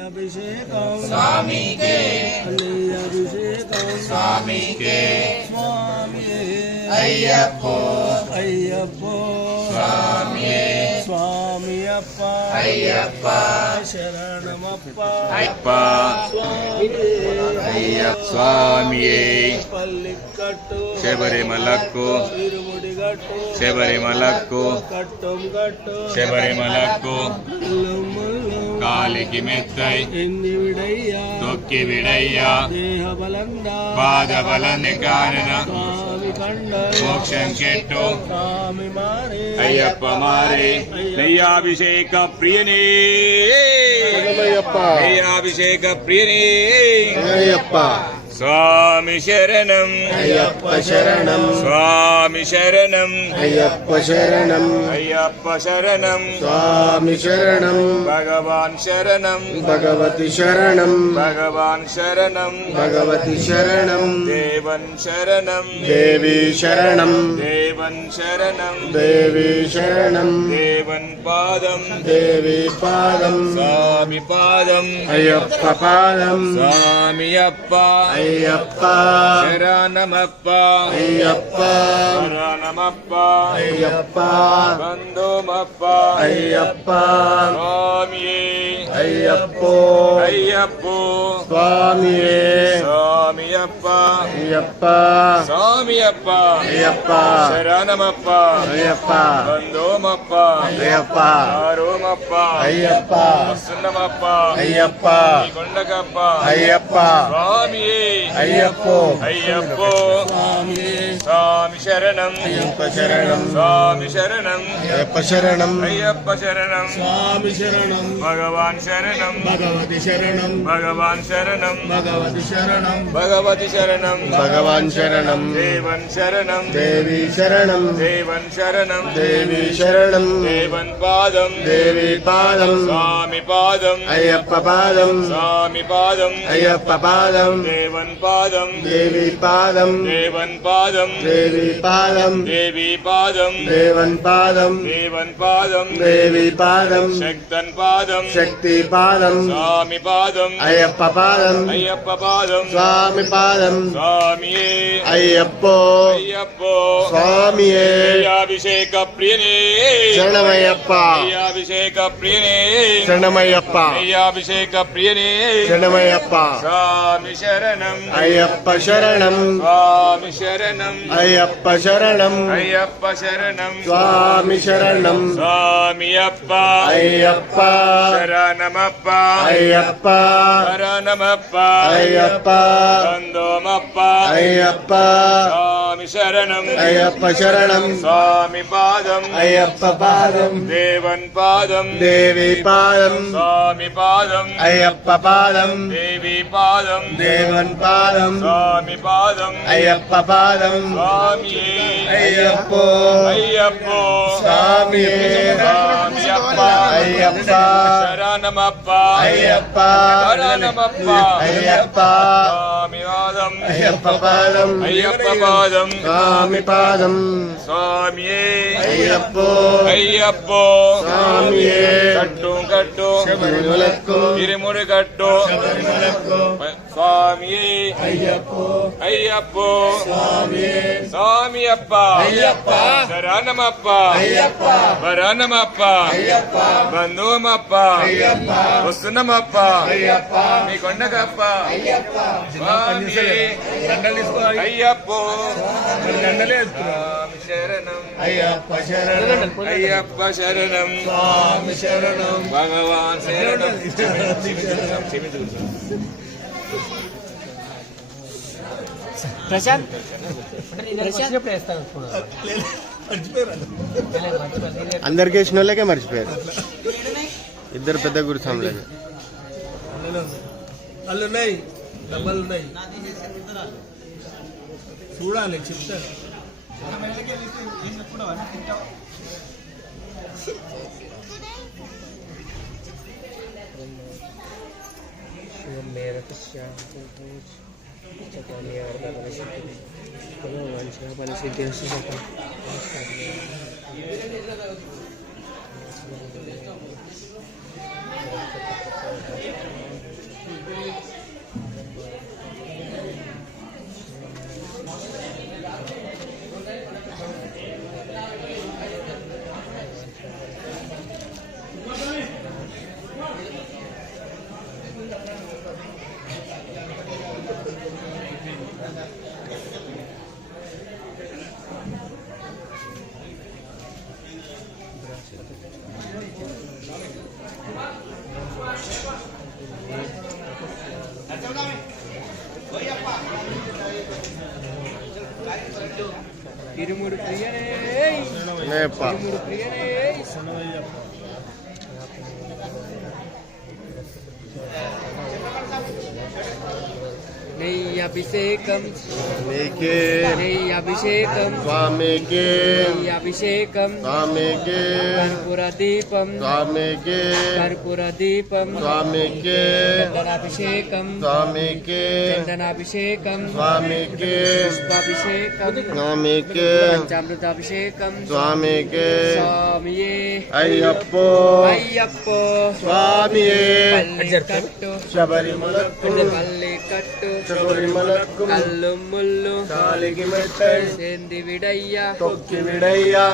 అభిషేకం స్వామికే అభిషేకం స్వామికే స్వామియే అయ్యప్పో అయ్యప్పో స్వామియే స్వామియప్ప అయ్యప్ప శరణమప్ప అయ్యప్ప అయ్యప్ప స్వామియే పల్లికట్టు శబరిమలకు శబరిమలకు శబరిమలకు కాలికి మెత్తై తొక్కి విడయ్యా బాధ బలని కారణ మోక్షం కెట్టు అయ్యప్ప మారే నెయ్యాభిషేక ప్రియనే నెయ్యాభిషేక ప్రియనే అయ్యప్ప స్వామి శరణం అయ్యప్ప శరణం స్వామి శరణం అయ్యప్ప శరణం అయ్యప్ప శరణం స్వామి శరణం భగవాన్ శరణం భగవతి శరణం భగవాన్ శరణం భగవతి శరణం దేవన్ శరణం దేవి శరణం దేవన్ శరణం దేవి శరణం దేవన్ పాదం దేవి పాదం స్వామి పాదం అయ్యప్ప పాదం స్వామి అప్ప అయ్యప్ప శరణమప్ప అయ్యప్ప శరణమప్ప అయ్యప్ప బంధుమప్ప అయ్యప్ప స్వామియే అయ్యప్పో అయ్యప్పో స్వామియే స్వామియప్ప అయ్యప్ప స్వామియప్ప అయ్యప్ప శరణమప్ప అయ్యప్ప బంధుమప్ప అయ్యప్ప ఆరోమప్ప అయ్యప్ప వసున్నమప్ప అయ్యప్ప కొండకప్ప అయ్యప్ప స్వామియే అయ్యప్పో అయ్యప్పో స్వామి శరణం అయ్యప్ప శరణం స్వామి శరణం అయ్యప్ప శరణం అయ్యప్ప శరణం స్వామి శరణం భగవాన్ శరణం భగవతి శరణం భగవాన్ శరణం భగవతి శరణం భగవతి శరణం భగవాన్ శరణం దేవన్ శరణం దేవి శరణం దేవన్ శరణం దేవి శరణం దేవన్ పాదం దేవి పాదం స్వామి పాదం అయ్యప్ప పాదం స్వామి పాదం అయ్యప్ప పాదం దేవన్ పాదం దేవి పాదం దేవన్ పాదం దేవి పాదం దేవి పాదం దేవన్ పాదం దేవన్ పాదం దేవి పాదం శక్తన్ పాదం శక్తి పాదం స్వామి పాదం అయ్యప్ప పాదం అయ్యప్ప పాదం స్వామి పాదం స్వామియే అయ్యప్పో అయ్యప్పో స్వామియే అభిషేక ప్రియనే శరణమయ్యప్ప అభిషేక ప్రియనే శరణమయ్యప్ప అభిషేక ప్రియనే శరణమయ్యప్ప స్వామి శరణం అయ్యప్ప శరణం స్వామి శరణం అయ్యప్ప శరణం అయ్యప్ప శరణం స్వామి శరణం స్వామి అప్ప అయ్యప్ప శరణమప్ప అయ్యప్ప శరణమప్ప అయ్యప్ప బంధోమప్ప అయ్యప్ప స్వామి శరణం అయ్యప్ప శరణం స్వామి పాదం అయ్యప్ప పాదం దేవన్ పాదం దేవి పాదం స్వామి పాదం అయ్యప్ప పాదం దేవి పాదం దేవన్ పాదం స్వామి పాదం అయ్యప్ప పాదం స్వామి అయ్యప్పో అయ్యప్పో స్వామి స్వామియప్ప అయ్యప్ప శరణమప్ప అయ్యప్ప శరణమప్ప అయ్యప్ప స్వామి పాదం అయ్యప్ప పాదం అయ్యప్ప పాదం స్వామి పాదం స్వామియే అయ్యప్పో అయ్యప్పో స్వామియే కట్టు కట్టు శబరిమలకు ఇరుముడి కట్టు శబరిమలకు స్వామియే అయ్యప్పో అయ్యప్పో స్వామియే స్వామియప్ప అయ్యప్ప శరణమప్ప అయ్యప్ప శరణమప్ప అయ్యప్ప బంధుమప్ప అయ్యప్ప వసున్నమప్ప అయ్యప్ప మీ కొండకప్ప అయ్యప్ప స్వామియే అయ్యప్పో స్వామి శరణం అయ్యప్ప శరణం అయ్యప్ప శరణం స్వామి శరణం భగవాన్ శరణం ప్రశాంత్ అందరికి వేసిన వాళ్ళకే మర్చిపోయారు ఇద్దరు పెద్ద గురుస్వాములకి వాళ్ళు ఉన్నాయి డబ్బాలు ఉన్నాయి చూడాలి చెప్తారు తిరుముడు ప్రియనే నేపా తిరుముడు ప్రియనే నెయ్యభిషేకం నీకే నెయ్యభిషేకం స్వామికే నెయ్యభిషేకం స్వామికే కర్పూర దీపం స్వామికే కర్పూర దీపం స్వామికే చందనాభిషేకం స్వామికే చందనాభిషేకం స్వామికే పుష్పాభిషేకం స్వామికే పంచామృతాభిషేకం స్వామికే స్వామియే అయ్యప్పో అయ్యప్పో స్వామియే పల్లి కట్టు శబరిమలకు పల్లి కట్టు శబరిమలకు కల్లు ముల్లు కాలికి మెట్టై సేంది విడయ్యా తొక్కి విడయ్యా